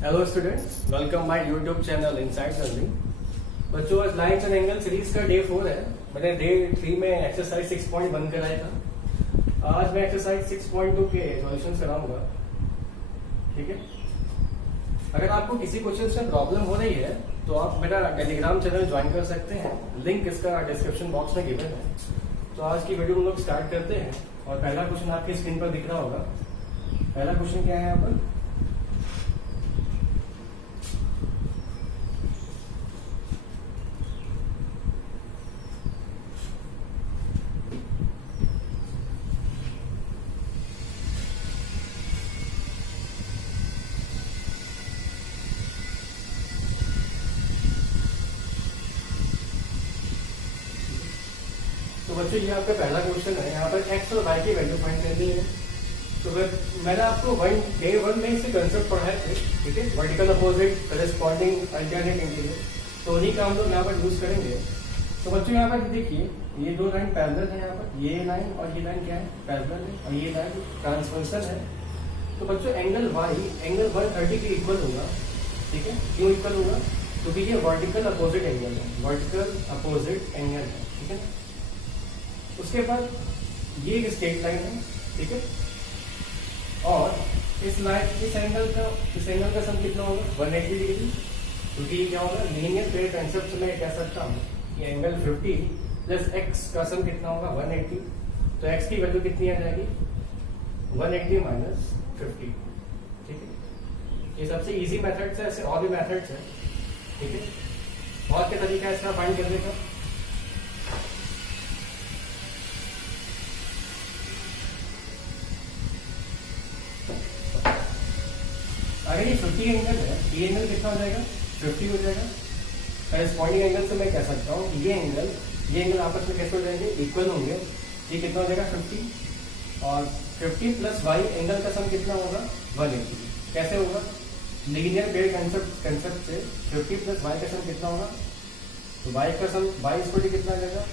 Hello students, welcome my YouTube channel inside learning. बच्चों, आज lines and angle series का day 4 है। मैंने डे 3 में एक्सरसाइज 6.1 कराया था। आज मैं एक्सरसाइज 6.2 के सॉल्यूशन कराऊंगा। ठीक है, अगर आपको किसी क्वेश्चन में प्रॉब्लम हो रही है तो आप मेरा टेलीग्राम चैनल ज्वाइन कर सकते हैं। लिंक इसका डिस्क्रिप्शन बॉक्स में गिवन है। तो आज की वीडियो हम लोग स्टार्ट करते हैं और पहला क्वेश्चन आपकी स्क्रीन पर दिख रहा होगा। पहला क्वेश्चन क्या है यहाँ पर? तो बच्चों, ये आपका पहला क्वेश्चन है। यहाँ पर एक्स और वाई की वैल्यू फाइंड करनी है। तो मैंने आपको डे 1 में इससे कंसेप्ट पढ़ाए थे। ठीक है, vertical opposite, corresponding, alternate interior. तो उन्हीं का हम लोग यहाँ पर यूज करेंगे। तो बच्चों, यहाँ पर देखिए, ये दो लाइन पैरेलल है। यहाँ पर ये लाइन और ये लाइन क्या है? पैरेलल है। और ये लाइन ट्रांसवर्सल है। तो बच्चों, एंगल वाई एंगल 130 के इक्वल होगा। ठीक है, क्यों इक्वल होगा? क्योंकि ये वर्टिकल अपोजिट एंगल है। वर्टिकल अपोजिट एंगल है। ठीक है, उसके बाद ये एक स्ट्रेट लाइन है। ठीक है, और इस एंगल का सम कितना होगा? 180 डिग्री। क्योंकि ये क्या होगा? लीनियर पेयर कंसेप्ट में कह सकता हूँ कि एंगल 50 प्लस एक्स का सम कितना होगा? 180। तो एक्स की वैल्यू कितनी आ जाएगी? 180 माइनस 50। ठीक है, ये सबसे इजी मेथड्स है। ऐसे और भी मेथड्स है। ठीक है, और क्या तरीका है इसका फाइंड करने का? अगर ये 50 एंगल है, ये एंगल कितना हो जाएगा? 50 हो जाएगा। करस्पॉन्डिंग एंगल से मैं कह सकता हूँ कि ये एंगल आपस में कैसे हो जाएंगे? इक्वल होंगे। ये कितना हो जाएगा? 50। और 50 प्लस वाई एंगल का सम कितना होगा? 180। कैसे होगा? लीनियर पेयर कंसेप्ट से 50 प्लस वाई का सम कितना होगा? तो वाई का सम वाई इक्वल टू कितना आ जाएगा?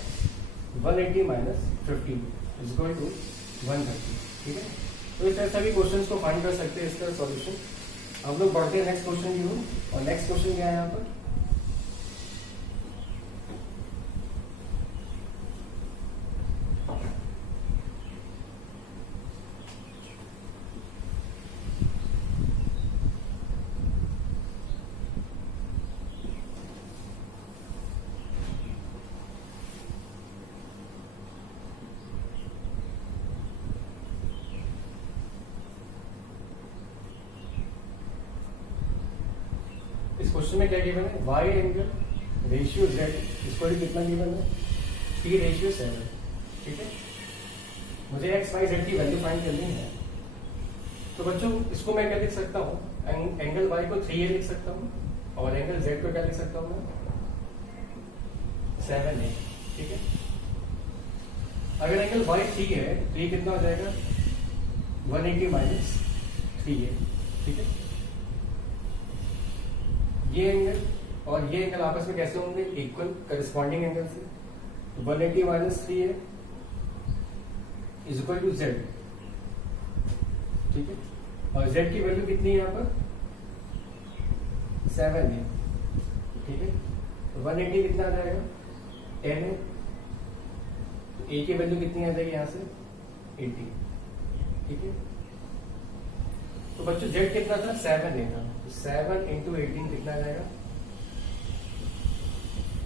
180 माइनस 50 इज इक्वल टू 130। ठीक है, तो इस तरह सभी क्वेश्चन को फाइंड कर सकते हैं। इसका सॉल्यूशन हम लोग बढ़ते हैं नेक्स्ट क्वेश्चन की ओर। और नेक्स्ट क्वेश्चन क्या है यहाँ पर? इस क्वेश्चन में क्या गिवन है? वाई एंगल रेशियो जेड इसको कितना गिवन है? T ratio 7। ठीक है, मुझे एक्स वाई जेड की वैल्यू फाइंड करनी है। तो बच्चों, इसको मैं क्या लिख सकता हूँ? एंगल वाई को 3a लिख सकता हूँ और एंगल जेड को क्या लिख सकता हूँ मैं? 7a। ठीक है, अगर एंगल वाई 3 है तो ये कितना हो जाएगा? 180 माइनस 3a। ठीक है, ये एंगल और ये एंगल आपस में कैसे होंगे? इक्वल, करस्पॉन्डिंग एंगल से। 180 minus 3a is equal to Z. ठीक है, और जेड की वैल्यू कितनी है यहाँ पर? 7a। ठीक है, तो 180 कितना आ जाएगा? 10 है। तो a की वैल्यू कितनी आ जाएगी यहाँ से? 80। ठीक है, तो बच्चों जेड कितना था? 7a था। 7 इंटू 18 कितना आ जाएगा?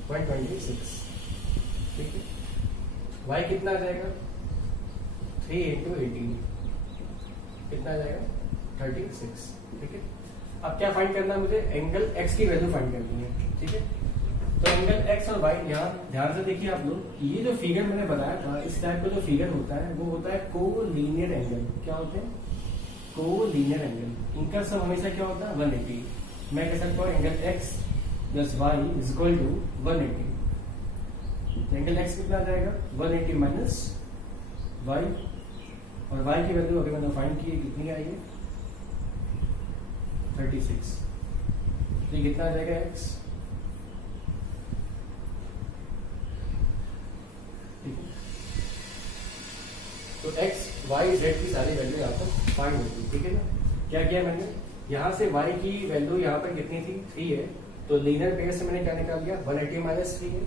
126। ठीक है, y कितना आ जाएगा? 3 इंटू 18 कितना आ जाएगा? 36। ठीक है, अब क्या फाइंड करना है मुझे? एंगल x की वैल्यू फाइंड करनी है। ठीक है, तो एंगल x और y यहाँ ध्यान से देखिए आप लोग। ये जो फिगर मैंने बनाया था, इस टाइप का जो फिगर होता है वो होता है कोलीनियर एंगल। क्या होते हैं? Collinear angle. इनका सम हमेशा क्या होता है? 180। मैं कह सकता हूँ angle x plus Y is equal to 180। Angle x कितना आ जाएगा? 180 माइनस y, और y की वैल्यू अगर मैंने फाइंड की कितनी आई है? 36। तो ये कितना आ जाएगा x? ठीक है, तो x y z की सारी वैल्यू यहाँ पर फाइंड होगी। ठीक है ना? क्या किया मैंने? यहाँ से y की वैल्यू यहाँ पर कितनी थी 3 है, तो लीनियर पेयर से मैंने क्या निकाल दिया 180 माइनस 3 है।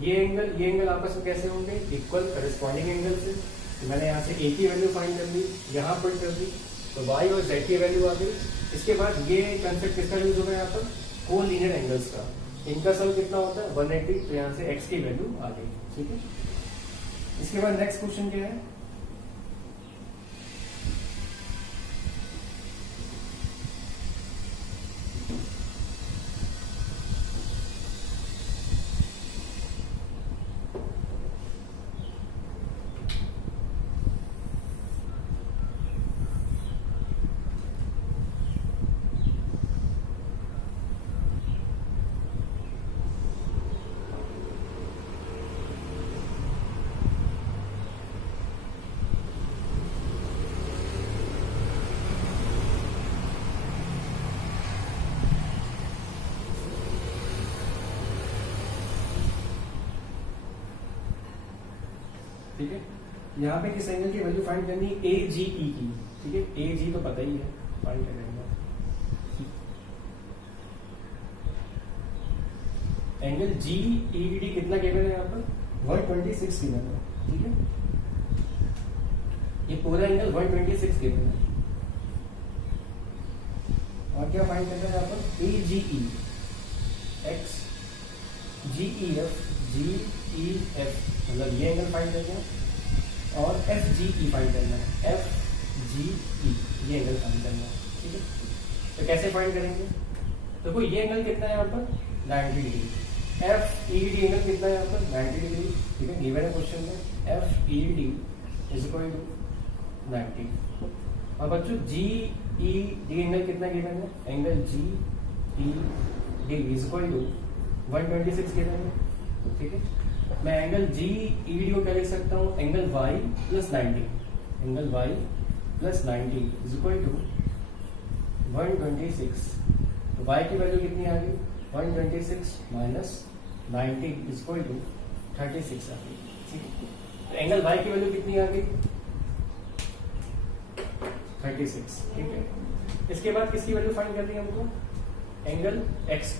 ये एंगल आपस में कैसे होंगे इक्वल करेस्पॉन्डिंग एंगल से, तो मैंने यहाँ से a की वैल्यू फाइंड कर ली, यहाँ पुट कर दी, तो y और z की वैल्यू आ गई। इसके बाद ये कंसेप्ट किसका यूज होगा यहाँ पर को लीनियर एंगल्स का, इनका सम कितना होता है 180, तो यहाँ से x की वैल्यू आ गई। ठीक है, इसके बाद नेक्स्ट क्वेश्चन क्या है, ठीक है, यहाँ पे किस एंगल की वैल्यू फाइंड करनी है ए जी ई की। ठीक है, ए जी तो पता ही है, फाइंड करेंगे एंगल जी ई डी कितना गिवन है यहाँ पर 126 गिवन है। ठीक है, ये पूरा एंगल 126 गिवन है, और क्या फाइंड करना है यहाँ पर A G E X G E F G E F, मतलब ये एंगल फाइंड करना है, और एफ जी ई फाइंड करना है, एफ जी ई ये एंगल फाइंड करना है। ठीक है, तो कैसे फाइंड करेंगे, देखो ये एंगल कितना है यहाँ पर 90 degree, F E D angle कितना है यहाँ पर 90 डिग्री। ठीक है, गिवन है क्वेश्चन में F E D is equal to 90, और बच्चों जी ई डी एंगल कितना गिवन है, angle G E D is equal to 126 given है। ठीक है, मैं एंगल जी ई डी को क्या लिख सकता हूँ, angle Y plus 90, angle Y plus 90 is equal to 126, तो वाई की वैल्यू कितनी आ गई 126 माइनस 90 इज इक्वल टू 36 आ गई। ठीक है, तो एंगल वाई की वैल्यू कितनी आ गई 36। ठीक है, इसके बाद किसकी वैल्यू फाइंड करनी है हमको, एंगल एक्स।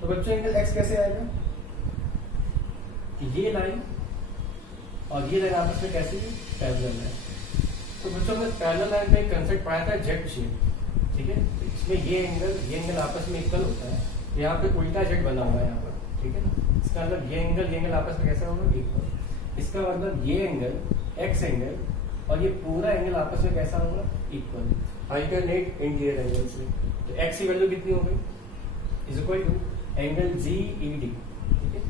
तो बच्चों एंगल एक्स कैसे आएगा, ये लाइन और ये लाइन आपस में कैसी पैरेलल है। तो बच्चों में पैरेलल लाइन में एक कंसेप्ट पढ़ाया था जेड शेप। ठीक है, तो इसमें ये एंगल आपस में इक्वल होता है, तो यहाँ पे उल्टा जेड बना हुआ है यहाँ पर। ठीक है, इसका मतलब ये एंगल आपस में कैसा होगा इक्वल, इसका मतलब ये एंगल एक्स एंगल और ये पूरा एंगल आपस में कैसा होगा इक्वल, अल्टरनेट इंटीरियर एंगल से। तो एक्स की वैल्यू कितनी हो गई is equal to angle G E D. ठीक है,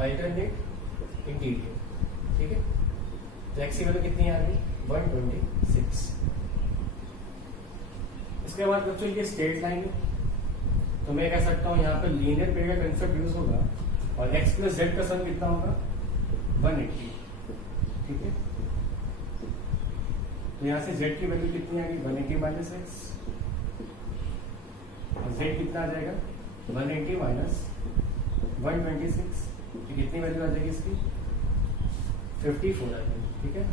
अल्टरनेट इंटीरियर। ठीक है, तो एक्स की वैल्यू कितनी आ गई 126। इसके बाद बच्चों ये स्ट्रेट लाइन है, तो मैं कह सकता हूं यहाँ पर लीनियर पेयर का कंसेप्ट यूज होगा, और x प्लस जेड का सम कितना होगा 180। ठीक है, तो यहाँ से z की वैल्यू कितनी आएगी 180 माइनस एक्स, और z कितना आ जाएगा 180 माइनस 126, तो कितनी वैल्यू आ जाएगी इसकी 54 आ जाएगी। ठीक है,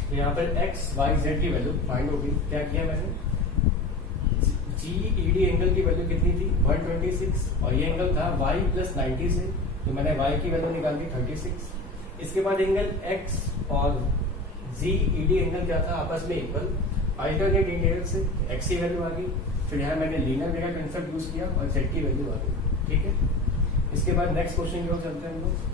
तो यहाँ पर x y z की वैल्यू फाइंड होगी। क्या किया मैंने, जी ई डी एंगल की वैल्यू कितनी थी 126, और ये एंगल था y प्लस 90 से, तो मैंने y की वैल्यू निकाल दी 36। इसके बाद एंगल x और जी ई डी एंगल क्या था आपस में इक्वल, अल्टरनेट इंटीरियर से x की वैल्यू आ गई, फिर यहाँ मैंने लीनियर पेयर का कंसेप्ट यूज किया और z की वैल्यू आ गई। ठीक है, इसके बाद नेक्स्ट क्वेश्चन की ओर चलते हैं हम लोग।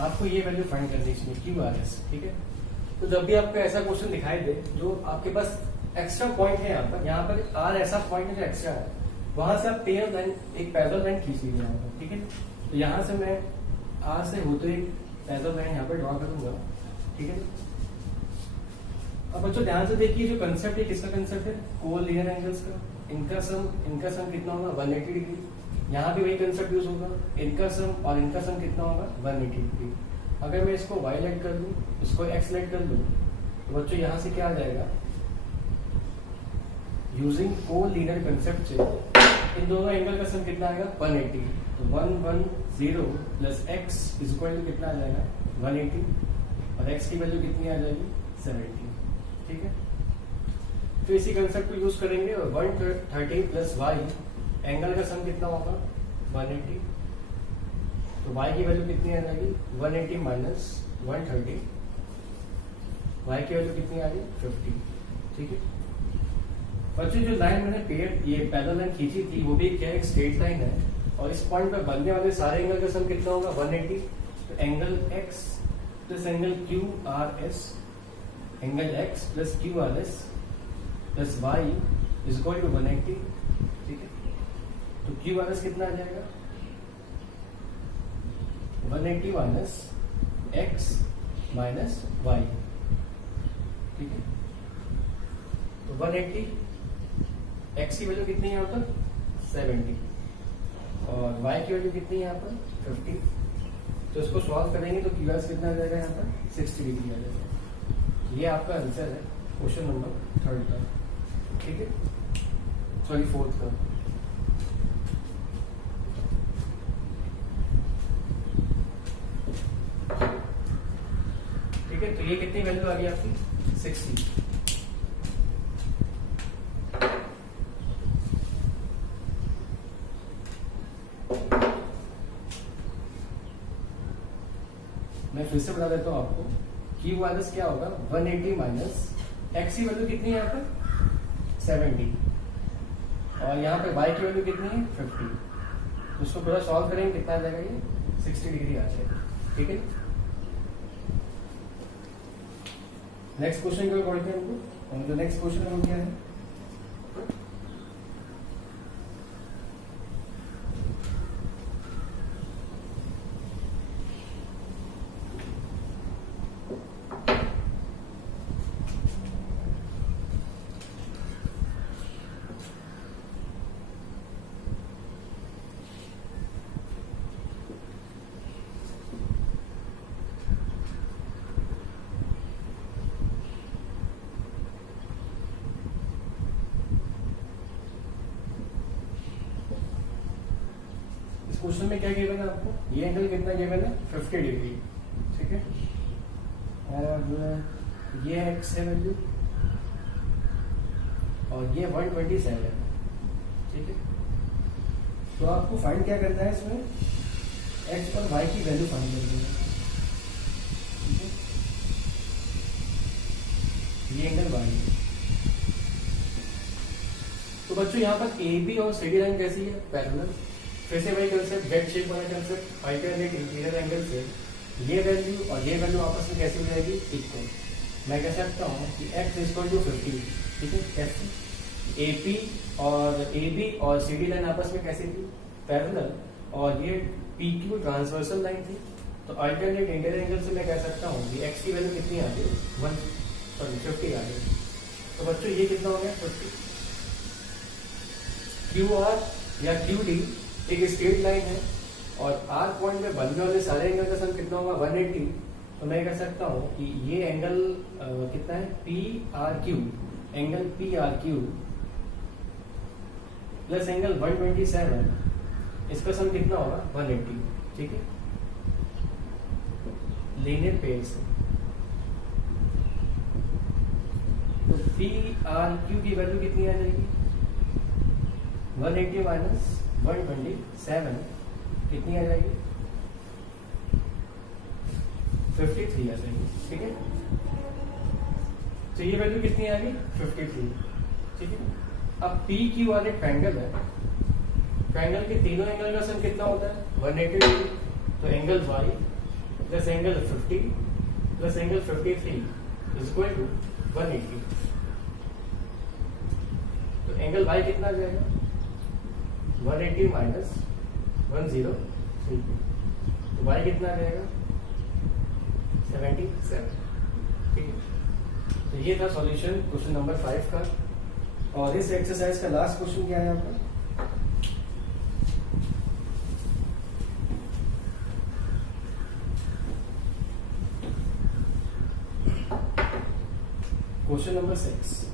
आपको ये वैल्यू फाइंड करनी है इसमें क्यू आर एस। ठीक है, तो जब भी आपको ऐसा क्वेश्चन दिखाई दे जो आपके पास एक्स्ट्रा पॉइंट है, यहाँ पर आर ऐसा पॉइंट है जो एक्स्ट्रा है, वहां से आप टेल लाइन एक पैरेलल लाइन खींच लीजिए यहाँ पर, ठीक है। तो यहाँ से मैं आर से होते एक पैरेलल लाइन यहाँ पर ड्रॉ करूंगा, ठीक है। अब बच्चों ध्यान से देखिए, जो कंसेप्ट है किसका कंसेप्ट है, कोलिनियर एंगल्स का। इनका सम कितना होगा 180 डिग्री। यहाँ भी वही कंसेप्ट यूज होगा, इनका सम और इनका सम कितना होगा 180 डिग्री। अगर मैं इसको y लेट कर लूँ, इसको x लेट कर लूँ, तो बच्चों यहाँ से क्या आ जाएगा, यूजिंग कोलिनियर कंसेप्ट से इन दोनों एंगल का सम कितना आएगा 180। तो 110 plus x is equal to कितना आ जाएगा 180, और x की वैल्यू कितनी आ जाएगी 70, ठीक है। तो इसी कंसेप्ट को यूज करेंगे, और 130 प्लस y एंगल का सम कितना होगा 180। तो y की वैल्यू कितनी आ जाएगी 180 माइनस 130, y की वैल्यू कितनी आ गई 50, ठीक है। बच्चों जो लाइन मैंने ये पैरेलल लाइन खींची थी वो भी क्या एक स्ट्रेट लाइन है, और इस पॉइंट पर बनने वाले सारे एंगल का सम कितना होगा 180। तो angle x plus angle QRS, angle x plus QRS plus y is equal to 180, ठीक है। तो QRS कितना आ जाएगा 180 माइनस x माइनस y, ठीक है। तो 180, x की वैल्यू कितनी है यहाँ पर 70, और y की वैल्यू कितनी है यहाँ पर 50। तो इसको सॉल्व करेंगे तो QRS कितना आ जाएगा यहाँ पर 60 डिग्री आ जाएगा। ये आपका आंसर है क्वेश्चन नंबर 3 का, ठीक है, सॉरी 4 का। ठीक है, तो ये कितनी वैल्यू आ गई आपकी 60। मैं फिर से बता देता हूं आपको, QRS क्या होगा 180 माइनस x की वैल्यू कितनी है यहाँ पर 70, और यहाँ पे y की वैल्यू कितनी है 50। तो उसको पूरा सॉल्व करेंगे कितना आ जाएगा ये 60 डिग्री आ जाएगा, ठीक है। नेक्स्ट क्वेश्चन की ओर बढ़ते हैं हमको, और जो नेक्स्ट क्वेश्चन है वो क्या है, क्वेश्चन में क्या गिवन है आपको, ये एंगल कितना गिवन है 50 डिग्री, ठीक है, और ये x है वैल्यू, और ये 127 है, ठीक है। तो आपको फाइंड क्या करना है इसमें, x और y की वैल्यू फाइंड करनी है, ठीक है। ये एंगल y है। तो बच्चों यहाँ पर AB और CD लाइन कैसी है पैरेलल, फिर से वही कंसेप्ट जेड शेप वाला कंसेप्ट, अल्टरनेट इंटीरियर एंगल से ये वैल्यू और ये वैल्यू आपस में कैसे हो जाएगी इक्वल। मैं कह सकता हूँ कि x इक्वल टू 50, ठीक है। कैसे AP और AB और CD लाइन आपस में कैसे थी पैरेलल, और ये PQ ट्रांसवर्सल लाइन थी। तो अल्टरनेट इंटीरियर एंगल से मैं कह सकता हूँ कि x की वैल्यू कितनी आ गई 50 आ गई। तो बच्चों ये कितना हो गया 50। QR या QD एक स्ट्रेट लाइन है, और R पॉइंट में बनने वाले सारे एंगल का सम कितना होगा 180। तो मैं कह सकता हूँ कि ये एंगल कितना है PRQ, angle PRQ plus angle 127, इसका सम कितना होगा 180, ठीक है, लीनियर पेयर से। तो PRQ की वैल्यू कितनी आ जाएगी 180 माइनस 127 कितनी आ जाएगी 53 आ जाएगी, ठीक है। तो ये वैल्यू कितनी आ गई 53, ठीक है। अब PQR एक ट्रायंगल है, ट्रायंगल के तीनों एंगल का सम कितना होता है 180 डिग्री। तो angle y plus angle 50 plus angle 53 is equal to 180। तो एंगल y कितना आ जाएगा? 180 माइनस 103। तो y कितना आ जाएगा? 77। ठीक है, तो ये था सॉल्यूशन क्वेश्चन नंबर 5 का। और इस एक्सरसाइज का लास्ट क्वेश्चन क्या है यहाँ पर? Question number 6।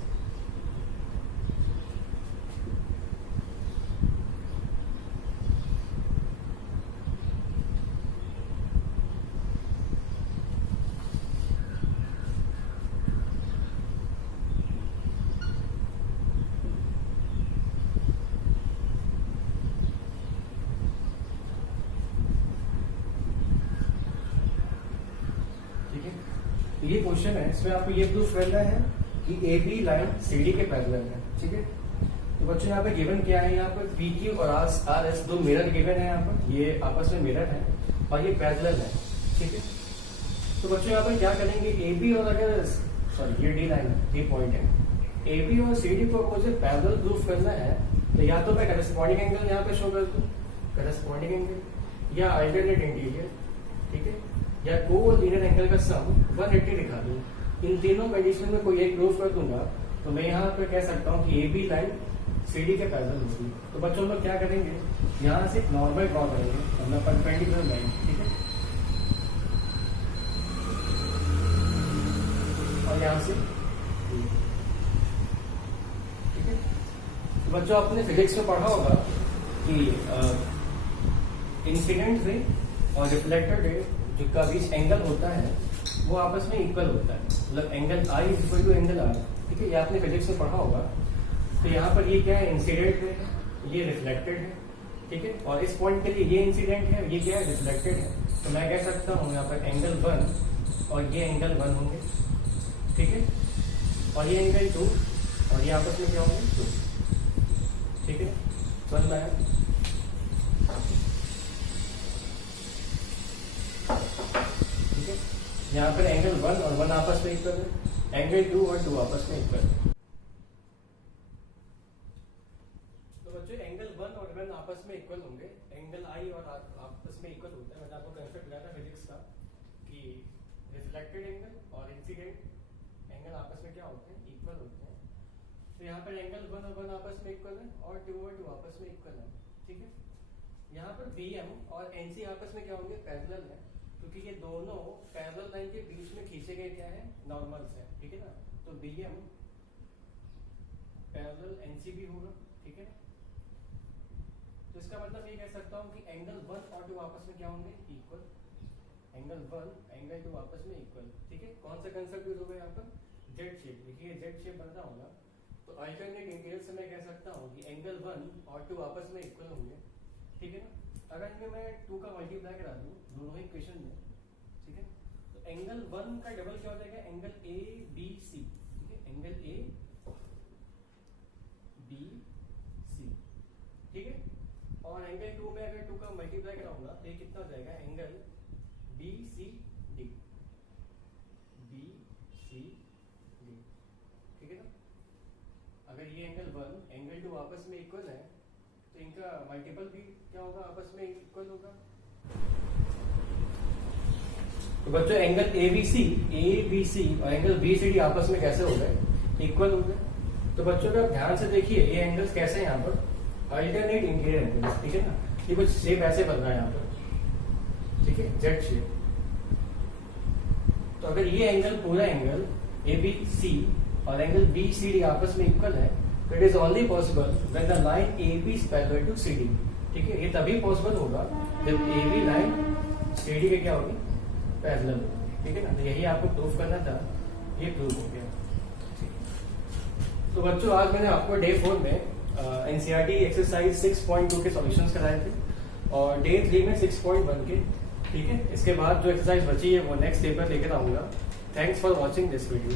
ये क्वेश्चन है, इसमें आपको ये प्रूफ करना है कि A B line C D के पैरेलल है। ठीक है, तो बच्चों यहाँ पे गिवन क्या है? यहाँ पर पी क्यू और आर एस दो मिरर गिवन है। यहाँ पर ये आपस में मिरर है और ये पैरेलल है। ठीक है, तो बच्चों यहाँ पर क्या करेंगे? ए बी और अगर सॉरी ये डी लाइन है, डी पॉइंट है, ए बी और सी डी को मुझे पैरेलल प्रूफ करना है। तो या तो मैं करस्पॉन्डिंग एंगल यहाँ पे शो कर दूं, करस्पॉन्डिंग एंगल, या अल्टरनेट इंटीरियर, ठीक है, या को लीनियर एंगल का सम 180 दिखा दूं। इन तीनों कंडीशन में कोई एक प्रूफ कर दूंगा तो मैं यहाँ पे कह सकता हूँ कि A B line C D के पैरेलल होगी। तो बच्चों लोग क्या करेंगे? यहाँ से नॉर्मल ड्रॉ करेंगे, मतलब परपेंडिकुलर लाइन। ठीक है, और यहाँ से ठीक है। तो बच्चों आपने फिजिक्स में पढ़ा होगा कि इंसिडेंट रे और रिफ्लेक्टेड रे जो का बीच एंगल होता है वो आपस में इक्वल होता है, मतलब angle I is equal to angle R. ठीक है, ये आपने फिजिक्स में पढ़ा होगा। तो यहाँ पर ये क्या है? इंसिडेंट है, ये रिफ्लेक्टेड है। ठीक है, और इस पॉइंट के लिए ये इंसिडेंट है, ये क्या है? रिफ्लेक्टेड है। तो मैं कह सकता हूँ यहाँ पर एंगल 1 और ये एंगल 1 होंगे। ठीक है, और ये एंगल 2 और ये आपस में क्या होंगे? 2। ठीक है, समझ में आया? यहाँ पर एंगल 1 और 1 आपस में इक्वल है, एंगल 2 और 2 आपस में इक्वल है। तो बच्चों एंगल 1 और 1 आपस में इक्वल होंगे, एंगल आई और आपस में इक्वल होता है। मैंने आपको कंसेप्ट दिया था फिजिक्स का कि रिफ्लेक्टेड एंगल और इंसिडेंट एंगल आपस में क्या होते हैं? इक्वल होते हैं। तो यहाँ पर एंगल 1 और 1 आपस में इक्वल है और 2 आपस में इक्वल है। ठीक है, यहाँ पर BM और NC आपस में क्या होंगे? पैरेलल है, क्योंकि ये दोनों पैरेलल लाइन के बीच में खींचे गए क्या है? नॉर्मल्स है। ठीक है ना, तो BM पैरेलल NC भी होगा। ठीक है, तो इसका मतलब ये कह सकता हूँ कि एंगल 1 और 2 आपस में क्या होंगे? इक्वल। एंगल 1 एंगल 2 आपस में इक्वल। ठीक है, कौन सा कंसेप्ट यूज होगा यहाँ पर? Z shape. देखिए जेड शेप बनना होगा, तो अल्टरनेट इंटीरियर से मैं कह सकता हूँ कि एंगल 1 और 2 आपस में इक्वल होंगे। ठीक है ना, अगर इनमें मैं 2 का मल्टीप्लाई करा दूं दोनों ही इक्वेशन में, ठीक है, तो एंगल 1 का डबल क्या हो जाएगा? Angle A B C. ठीक है, एंगल ए बी सी। ठीक है, और एंगल 2 में अगर 2 का मल्टीप्लाई कराऊंगा तो ये कितना हो जाएगा? Angle B C D, B C D. ठीक है ना, अगर ये एंगल 1 एंगल 2 आपस में इक्वल है तो इनका मल्टीपल भी क्या होगा? आपस में इक्वल होगा। तो बच्चों एंगल ABC और एंगल BCD आपस में कैसे हो गए? इक्वल हो गए। तो बच्चों का ध्यान से देखिए ये एंगल्स कैसे हैं यहाँ पर? Alternate interior angles. ठीक है ना, ये कुछ शेप ऐसे बन रहा है यहाँ पर। ठीक है, जेड शेप। तो अगर ये एंगल पूरा एंगल ABC और एंगल BCD आपस में इक्वल है तो it is only possible when the line AB is parallel to CD। ठीक है, ये तभी पॉसिबल होगा जब AB लाइन CD के क्या होगी? पैरेलल होगी। ठीक है ना, तो यही आपको प्रूफ करना था, ये प्रूफ हो गया। तो बच्चों आज मैंने आपको डे 4 में NCERT एक्सरसाइज 6.2 के सॉल्यूशंस कराए थे और डे 3 में 6.1 के। ठीक है, इसके बाद जो एक्सरसाइज बची है वो नेक्स्ट डे पर लेकर आऊंगा। Thanks for watching this video.